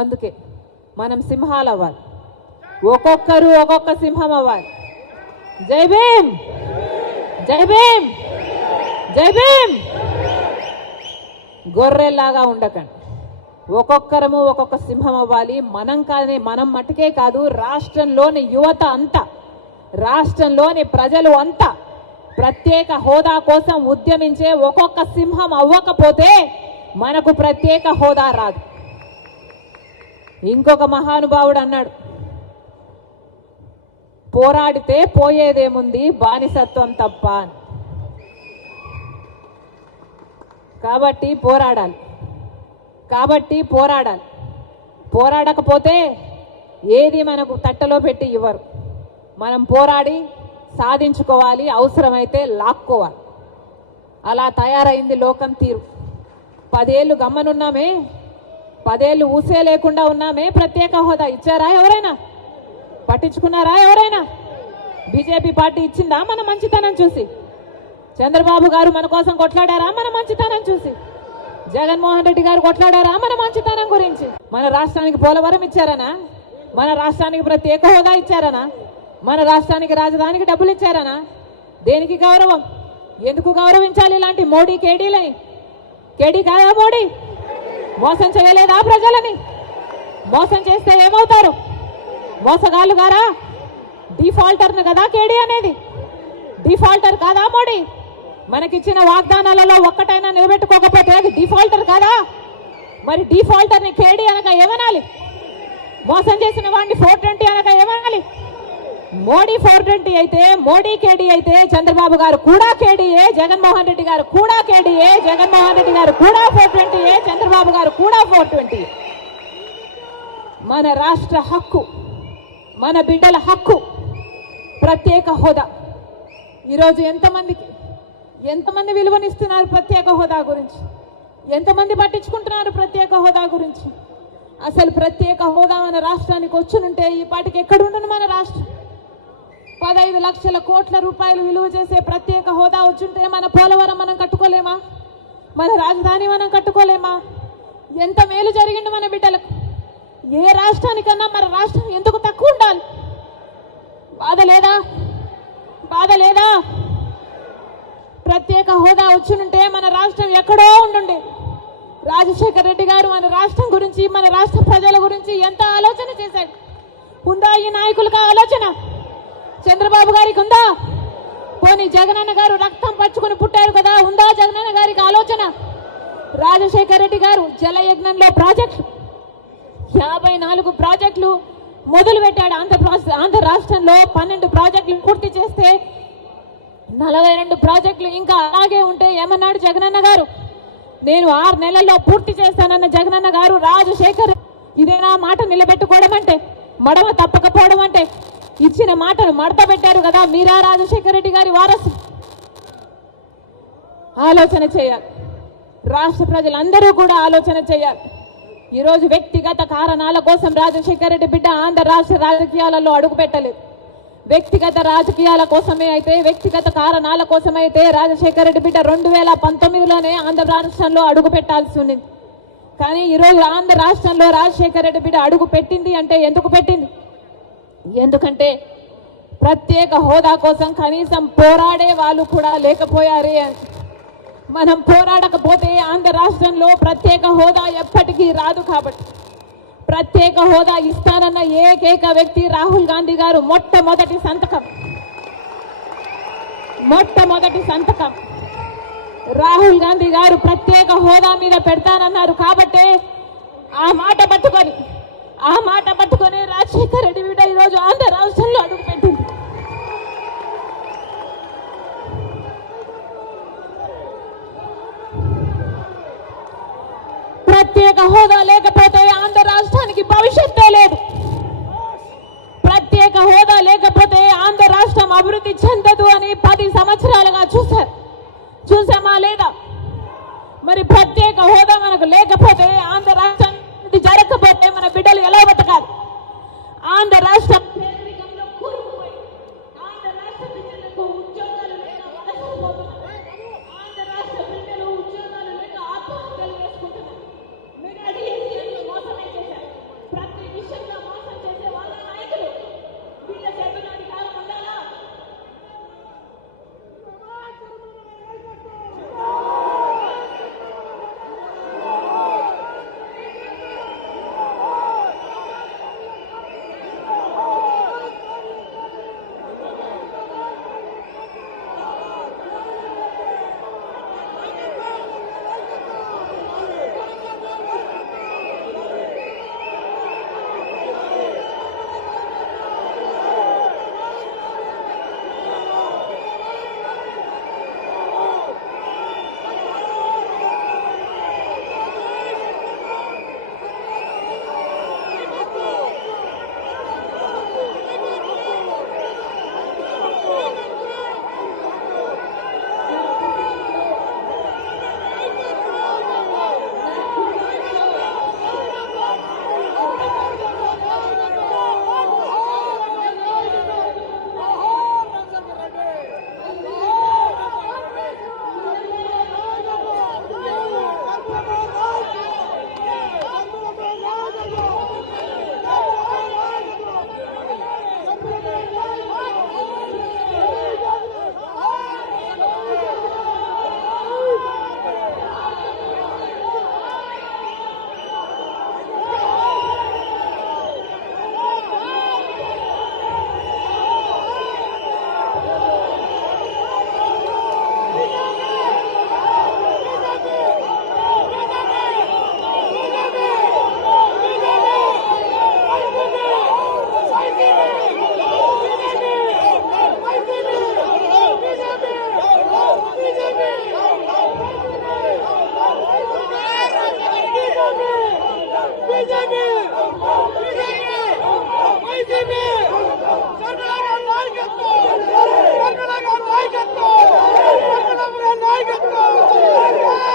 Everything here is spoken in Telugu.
అందుకే మనం సింహాలు అవ్వాలి, ఒక్కొక్కరు ఒక్కొక్క సింహం అవ్వాలి. జై భీమ్, జై భీమ్, జై భీమ్. గొర్రెల్లాగా ఉండకండి, ఒక్కొక్కరము ఒక్కొక్క సింహం అవ్వాలి. మనం మటుకే కాదు, రాష్ట్రంలోని యువత అంతా, రాష్ట్రంలోని ప్రజలు అంతా ప్రత్యేక హోదా కోసం ఉద్యమించే ఒక్కొక్క సింహం అవ్వకపోతే మనకు ప్రత్యేక హోదా రాదు. ఇంకొక మహానుభావుడు అన్నాడు, పోరాడితే పోయేదేముంది బానిసత్వం తప్ప అని. కాబట్టి పోరాడాలి. పోరాడకపోతే ఏది మనకు తట్టలో పెట్టి ఇవ్వరు. మనం పోరాడి సాధించుకోవాలి, అవసరమైతే లాక్కోవాలి. అలా తయారైంది లోకం తీరు. 10 ఏళ్ళు గమ్మనున్నామే, 10 ఏళ్ళు ఊసే లేకుండా ఉన్నామే. ప్రత్యేక హోదా ఇచ్చారా ఎవరైనా? పట్టించుకున్నారా ఎవరైనా? బీజేపీ పార్టీ ఇచ్చిందా మన మంచితనం చూసి? చంద్రబాబు గారు మన కోసం కొట్లాడారా మన మంచితనం చూసి? జగన్మోహన్ రెడ్డి గారు కొట్లాడారా మన మంచితనం గురించి? మన రాష్ట్రానికి పోలవరం ఇచ్చారనా? మన రాష్ట్రానికి ప్రత్యేక హోదా ఇచ్చారనా? మన రాష్ట్రానికి రాజధానికి డబ్బులు ఇచ్చారనా? దేనికి గౌరవం? ఎందుకు గౌరవించాలి ఇలాంటి మోడీ కేడీలని? కేడీ కాదా మోడీ? మోసం చేయలేదా ప్రజలని? మోసం చేస్తే ఏమవుతారు? మోసగాళ్ళు గారా? డిఫాల్టర్ను కదా కేడీ అనేది. డిఫాల్టర్ కాదా మోడీ? మనకిచ్చిన వాగ్దానాలలో ఒక్కటైనా నిలబెట్టుకోకపోతే అది డిఫాల్టర్ కాదా? మరి డిఫాల్టర్ని కేడీ అనక ఏమనాలి? మోసం చేసిన వాడిని 420 అనక ఏమనాలి? మోడీ 420 అయితే, మోడీ కేడీ అయితే చంద్రబాబు గారు కూడా కేడీఏ, జగన్మోహన్ రెడ్డి గారు కూడా కేడీఏ, జగన్మోహన్ రెడ్డి గారు కూడా 420, చంద్రబాబు గారు కూడా 420. మన రాష్ట్ర హక్కు, మన బిడ్డల హక్కు ప్రత్యేక హోదా. ఈరోజు ఎంతమంది విలువనిస్తున్నారు ప్రత్యేక హోదా గురించి? ఎంతమంది పట్టించుకుంటున్నారు ప్రత్యేక హోదా గురించి? అసలు ప్రత్యేక హోదా మన రాష్ట్రానికి వచ్చునుంటే ఈ పాటికి ఎక్కడుండను మన రాష్ట్రం? 15 లక్షల కోట్ల రూపాయలు విలువ చేసే ప్రత్యేక హోదా వచ్చుంటే మన పోలవరం మనం కట్టుకోలేమా? మన రాజధాని మనం కట్టుకోలేమా? ఎంత మేలు జరిగింది మన బిడ్డలకు. ఏ రాష్ట్రానికన్నా మన రాష్ట్రం ఎందుకు తక్కువ ఉండాలి? బాధ లేదా? ప్రత్యేక హోదా వచ్చునుంటే మన రాష్ట్రం ఎక్కడో ఉండుండే. రాజశేఖర రెడ్డి గారు మన రాష్ట్రం గురించి, మన రాష్ట్ర ప్రజల గురించి ఎంత ఆలోచన చేశాడు. ఉందా ఈ నాయకులకు ఆలోచన? చంద్రబాబు గారికి ఉందా? పోనీ జగనన్న గారు రక్తం పచ్చుకొని పుట్టారు కదా, ఉందా జగనన్న గారికి ఆలోచన? రాజశేఖర రెడ్డి గారు జలయజ్ఞంలో ప్రాజెక్టులు 54 ప్రాజెక్టులు మొదలు పెట్టాడు. ఆంధ్ర రాష్ట్రంలో 12 ప్రాజెక్టులు పూర్తి చేస్తే 42 ప్రాజెక్టులు ఇంకా అలాగే ఉంటే ఏమన్నాడు జగనన్న గారు? నేను 6 నెలల్లో పూర్తి చేస్తానన్న జగనన్న గారు రాజశేఖర్ ఇదేనా మాట నిలబెట్టుకోవడం అంటే? మడమ తప్పకపోవడం అంటే? ఇచ్చిన మాటను మడత పెట్టారు కదా. మీరా రాజశేఖర రెడ్డి గారి వారసు? ఆలోచన చేయాలి. రాష్ట్ర ప్రజలందరూ కూడా ఆలోచన చేయాలి. ఈరోజు వ్యక్తిగత కారణాల కోసం రాజశేఖర రెడ్డి బిడ్డ ఆంధ్ర రాష్ట్ర రాజకీయాలలో అడుగు పెట్టలేదు. వ్యక్తిగత రాజకీయాల కోసమే అయితే, వ్యక్తిగత కారణాల కోసమైతే రాజశేఖర రెడ్డి బిడ్డ 2019లోనే ఆంధ్ర రాష్ట్రంలో అడుగు పెట్టాల్సి ఉంది. కానీ ఈరోజు ఆంధ్ర రాష్ట్రంలో రాజశేఖర రెడ్డి బిడ్డ అడుగు పెట్టింది అంటే ఎందుకు పెట్టింది? ఎందుకంటే ప్రత్యేక హోదా కోసం కనీసం పోరాడే వాళ్ళు కూడా లేకపోయారే అని. మనం పోరాడకపోతే ఆంధ్ర రాష్ట్రంలో ప్రత్యేక హోదా ఎప్పటికీ రాదు. కాబట్టి ప్రత్యేక హోదా ఇస్తానన్న ఏకైక వ్యక్తి రాహుల్ గాంధీ గారు. మొట్టమొదటి సంతకం రాహుల్ గాంధీ గారు ప్రత్యేక హోదా మీద పెడతానన్నారు. కాబట్టి ఆ మాట పట్టుకొని రాజశేఖర రెడ్డి బిడ్డ ఈరోజు ఆంధ్ర రాష్ట్రంలో అడుగు పెట్టింది. ప్రత్యేక హోదా లేకపోతే ఆంధ్ర రాష్ట్రానికి భవిష్యత్తే లేదు. ప్రత్యేక హోదా లేకపోతే ఆంధ్ర రాష్ట్రం అభివృద్ధి చెందదు అని 10 సంవత్సరాలుగా చూసామా లేదా? మరి ప్రత్యేక హోదా మనకు లేకపోతే ఆంధ్ర రాష్ట్రం